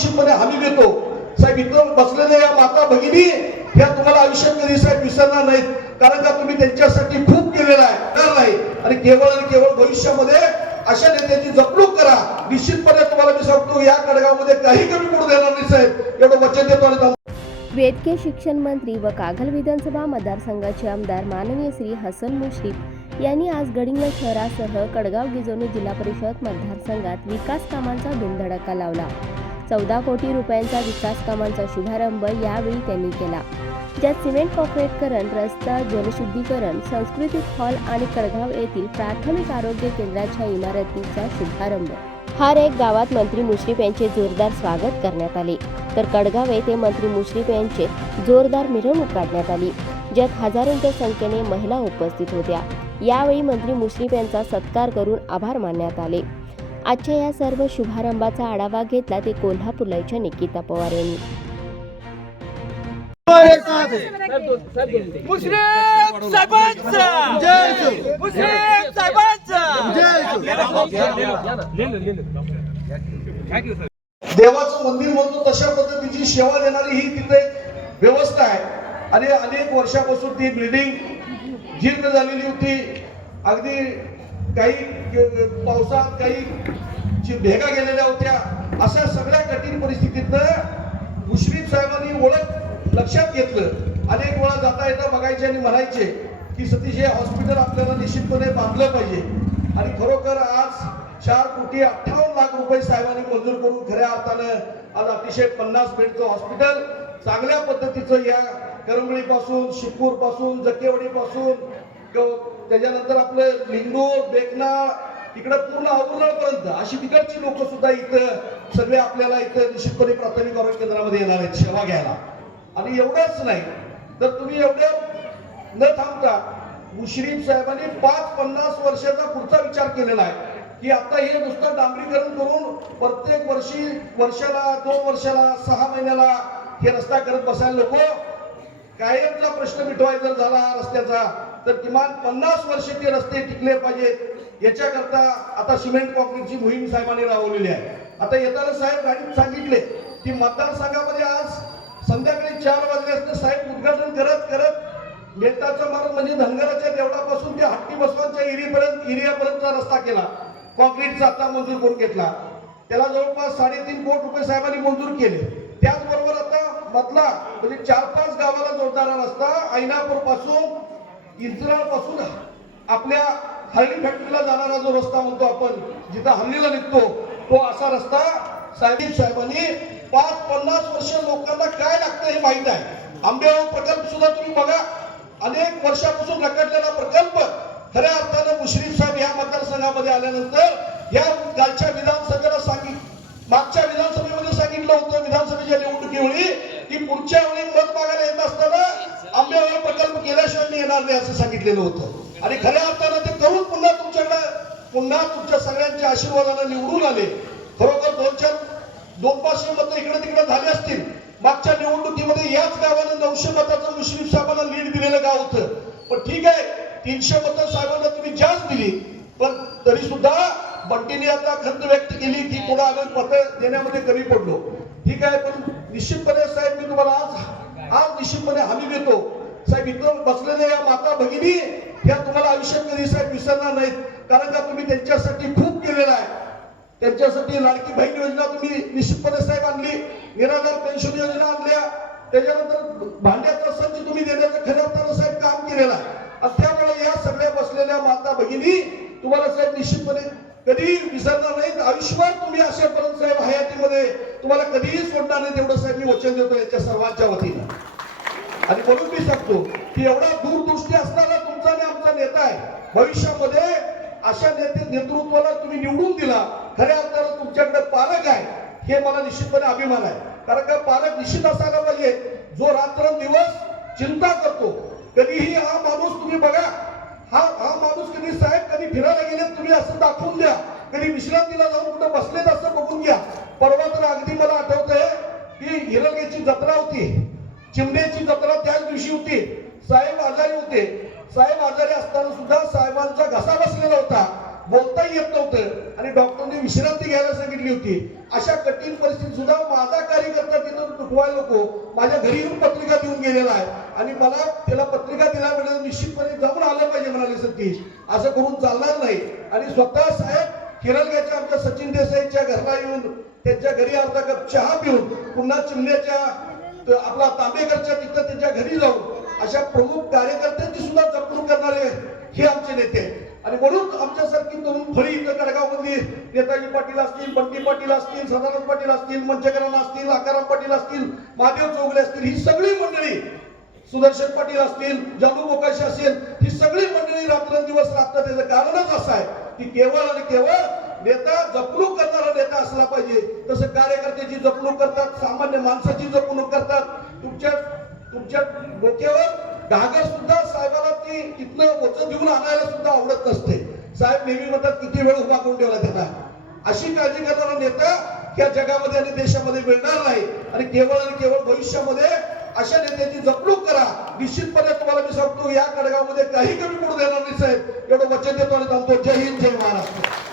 निश्चितपणे हमी देतो साहेब इथं बसलेल्या या माता भगिनी या तुम्हाला आयुष्यात कधी साहेब विसरणार नाहीत. कारण का तुम्ही त्यांच्यासाठी खूप केलेला आहे. नाही आणि केवळ आणि केवळ भविष्यामध्ये अशा नेत्याची जपणूक करा. निश्चितपणे तुम्हाला मी सांगतो या कडगावमध्ये काही कमी पडू देणार नाही साहेब. एवढं वचन देतो आणि थांबतो. वेदके शिक्षण मंत्री व कागल विधानसभा मतदारसंघाचे आमदार माननीय श्री हसन मुश्रीफ यांनी आज गडिंग्लज शहरासह कडगाव गिजोनी जिल्हा परिषद मतदारसंघात विकास कामांचा धुमधडाका लावला. चौदा कोटी रुपयांचा विकास कामांचा शुभारंभ यावेळी त्यांनी केला. ज्यात सिमेंट कॉन्क्रीटकरण रस्ता जलशुद्धीकरण सांस्कृतिक हॉल आणि कडगाव येथील प्राथमिक आरोग्य केंद्राच्या इमारतीचा शुभारंभ. हार एक गावात मंत्री मुश्रीफ यांचे जोरदार स्वागत करण्यात आले. तर कडगाव येथे मंत्री मुश्रीफ यांचे जोरदार मिरवणूक काढण्यात आली ज्यात हजारोंच्या संख्येने महिला उपस्थित होत्या. यावेळी मंत्री मुश्रीफ यांचा सत्कार करून आभार मानण्यात आले. आजच्या या सर्व शुभारंभाचा आढावा घेतला ते कोल्हापूरलाच्या निकिता पवार यांनी. देवाचं मंदिर म्हणतो तशा पद्धतीची सेवा देणारी ही तिथे एक व्यवस्था आहे. आणि अनेक वर्षापासून ती बिल्डिंग जीर्ण झालेली होती. अगदी काही पावसात काही जी भेगा गेलेल्या होत्या अशा सगळ्या कठीण परिस्थितीतनं मुश्रीफ साहेबांनी ओळख लक्षात घेतलं. अनेक वेळा जाता येता बघायचे आणि म्हणायचे की सतीश हे हॉस्पिटल आपल्याला निश्चितपणे बांधलं पाहिजे. आणि खरोखर आज चार कोटी अठ्ठावन्न लाख रुपये साहेबांनी मंजूर करून खऱ्या अर्थानं आज अतिशय पन्नास बेडचं हॉस्पिटल चांगल्या पद्धतीचं या करंगळीपासून शिपूरपासून जकेवाडीपासून त्याच्यानंतर आपलं लिंगूर बेकनाळ इकडं पूर्ण अवघडपर्यंत अशी तिकडची लोक सुद्धा इथं सगळे आपल्याला इथं निश्चितपणे प्राथमिक आरोग्य केंद्रामध्ये येणार आहेत सेवा घ्यायला. आणि एवढंच नाही तर तुम्ही एवढं न थांबता मुश्रीफ साहेबांनी पाच पन्नास वर्षाचा पुढचा विचार केलेला आहे की आता हे नुसतं डांबरीकरण करून प्रत्येक वर्षी वर्षाला दोन वर्षाला सहा महिन्याला हे रस्ता करत बसायला नको. कायमचा प्रश्न मिटवायचा झाला रस्त्याचा तर किमान पन्नास वर्ष ते रस्ते टिकले पाहिजेत. याच्याकरता आता सिमेंट कॉन्क्रीटची मोहीम साहेबांनी राबवलेली आहे. आता येताना साहेब गाडीत सांगितले की मतदारसंघामध्ये आज संध्याकाळी चार वाजले असते साहेब उद्घाटन करत करत नेताचं मार्ग म्हणजे धनगराच्या देवळापासून ते हट्टी बसवांच्या एरियापर्यंत एरियापर्यंतचा रस्ता केला. कॉन्क्रीटचा आता मंजूर करून घेतला? त्याला जवळपास साडेतीन कोटी रुपये साहेबांनी मंजूर केले. मधला म्हणजे चार पाच गावाला जोडणारा रस्ता ऐनापूरपासून इंचराळपासून आपल्या हरणी फॅक्टरीला जाणारा जो रस्ता म्हणतो आपण जिथं हल्लीला निघतो तो असा रस्ता साहेब साहेबांनी पाच पन्नास वर्ष लोकांना काय लागतं हे माहीत आहे. आंबेगाव प्रकल्प सुद्धा तुम्ही बघा. अनेक वर्षापासून रखडलेला प्रकल्प खऱ्या अर्थानं मुश्रीफ साहेब या मतदारसंघामध्ये आल्यानंतर या कालच्या येणार नाही असं सांगितलेलं होतं. आणि खऱ्या अर्थानं ते करून पुन्हा तुमच्याकडे पुन्हा तुमच्या सगळ्यांच्या आशीर्वादानं निवडून आले. खरोखर दोन चार दोन पाचशे मतं इकडे तिकडे झाले असतील. मागच्या निवडणुकीमध्ये याच गावानं नऊशे मताचं मुश्रीफ साहेबांना लीड दिलेलं गाव होतं. पण ठीक आहे तीनशे मतं साहेबांना तुम्ही जास्त दिली. पण तरी सुद्धा बंटीने आता खंत व्यक्त केली की थोडं आम्ही मतं देण्यामध्ये कमी पडलो. ठीक आहे पण निश्चितपणे साहेब मी तुम्हाला आज आज निश्चितपणे हमी देतो. साहेब इथं बसलेल्या या माता भगिनी या तुम्हाला आयुष्यात कधी साहेब विसरणार नाहीत. कारण का तुम्ही त्यांच्यासाठी खूप केलेला आहे. त्यांच्यासाठी लाडकी बहीण योजना तुम्ही निश्चितपणे साहेब आणली निराधार पेन्शन योजना आणल्या त्याच्यानंतर भांड्याचा संच तुम्ही देण्याचं खऱ्या अर्थानं साहेब काम केलेलं आहे. आणि त्यामुळे या सगळ्या बसलेल्या माता भगिनी तुम्हाला साहेब निश्चितपणे कधी विसरणार नाहीत. आयुष्यभर तुम्ही असेपर्यंत साहेब हयातीमध्ये तुम्हाला कधीही सोडणार नाही तेवढं साहेब मी वचन देतो याच्या सर्वांच्या वतीनं. आणि म्हणून मी सांगतो की एवढा दूरदृष्टी असणारा तुमचा आणि आमचा नेता आहे. भविष्यामध्ये अशा नेते नेतृत्वाला तुम्ही निवडून दिला खऱ्या अर्थानं तुमच्याकडे पालक आहे हे मला निश्चितपणे अभिमान आहे. कारण का पालक निश्चित असायला पाहिजे. जो रात्रंदिवस चिंता करतो कधीही हा माणूस तुम्ही बघा हा हा माणूस कधी साहेब कधी फिरायला गेले तुम्ही असं दाखवून द्या. कधी विश्रांतीला जाऊन कुठं बसलेत असं बघून घ्या. परवा तर अगदी मला आठवतंय की हिरलगेची जत्रा होती. चिमणे दिवशी होती. साहेब आजारी होते. साहेब आजारी असताना सुद्धा साहेबांचा घसा बसलेला होता. बोलताही येत नव्हतं. आणि डॉक्टरने विश्रांती घ्यायला सांगितली होती. अशा कठीण परिस्थितीत सुद्धा माझा कार्यकर्ता तिथं दुखवायला नको. माझ्या घरी येऊन पत्रिका देऊन गेलेला आहे. आणि मला त्याला पत्रिका दिल्यामुळे म्हणजे निश्चितपणे जाऊन आलं पाहिजे म्हणाले सतीश. असं करून चालणार नाही. आणि स्वतः साहेब किरलगाच्या आमच्या सचिन देसाईच्या घरला येऊन त्यांच्या घरी अर्धा कप चहा पिऊन पुन्हा चिमण्याच्या आपला तांबेकरच्या तिथं त्यांच्या घरी जाऊन अशा प्रमुख कार्यकर्त्यांची सुद्धा जपणूक करणारे हे आमचे नेते आणि म्हणून आमच्यासारखी तरुण फळी इथं कडगाव मधली नेताजी पाटील असतील बंटी पाटील असतील सदानंद पाटील असतील मंचकरण असतील आकाराम पाटील असतील महादेव चौगले असतील ही सगळी मंडळी सुदर्शन पाटील असतील जानू मोकाशी असेल ही सगळी मंडळी रात्रंदिवस राबतात त्याचं कारणच असं आहे की केवळ आणि केवळ नेता जपणूक करणारा नेता असला पाहिजे. तसं कार्यकर्त्याची जपणूक करतात सामान्य माणसाची जपणूक करतात तुमच्या तुमच्या डोक्यावर घागर सुद्धा साहेबाला ती तिथनं वचन घेऊन आणायला सुद्धा आवडत नसते. साहेब नेहमी म्हणतात किती वेळ उभा करून ठेवला त्याला? अशी काळजी करणारा नेता या जगामध्ये आणि देशामध्ये मिळणार नाही. आणि केवळ आणि केवळ भविष्यामध्ये अशा नेत्याची जपणूक करा. निश्चितपणे तुम्हाला मी सांगतो या कडगावमध्ये काही कमी पडू देणार नाही साहेब. एवढं वचन देतो आणि सांगतो जय हिंद जय महाराष्ट्र.